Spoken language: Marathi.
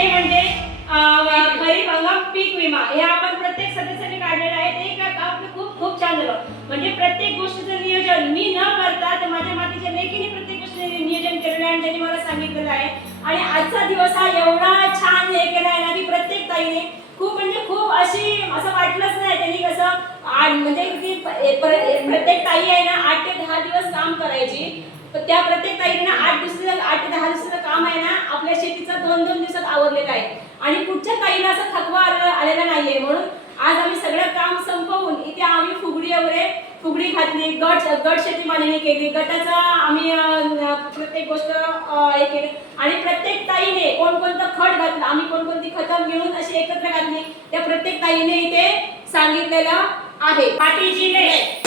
ते म्हणजे खरीप हंगाम पीक विमा हे आपण प्रत्येक सदस्याने काढलेलं आहे. ते काम खूप खूप छान झालं. म्हणजे प्रत्येक गोष्टीचं नियोजन मी न करता तर माझ्या मातीच्या लेकीने प्रत्येक गोष्टीचं नियोजन केलेलं आहे आणि त्यांनी मला सांगितलेलं आहे. आणि आजचा दिवस हा एवढा छान हे केला आहे ना की प्रत्येक ताईने खूप म्हणजे खूप अशी असं वाटलंच नाही त्यांनी कसं म्हणजे की प्रत्येक ताई आहे ना 8 ते 10 दिवस काम करायची. त्या प्रत्येक ताईंना 8 ते 10 दिवसाचं काम आहे ना आपल्या शेतीचं 2-2 दिवसात आवरलेलं आहे. आणि पुढच्या ताईला असं थकवा आलेला नाहीये. म्हणून आज आम्ही सगळं काम संपवून इथे आम्ही फुगडी घातली, गट शेती मांडणी केली, गटाचा आम्ही प्रत्येक गोष्ट हे केली आणि प्रत्येक ताईने कोणकोणतं खत घातलं, आम्ही कोणकोणती खतं मिळून अशी एकत्र घातली त्या प्रत्येक ताईने इथे सांगितलेलं आहे. पाठीची लेक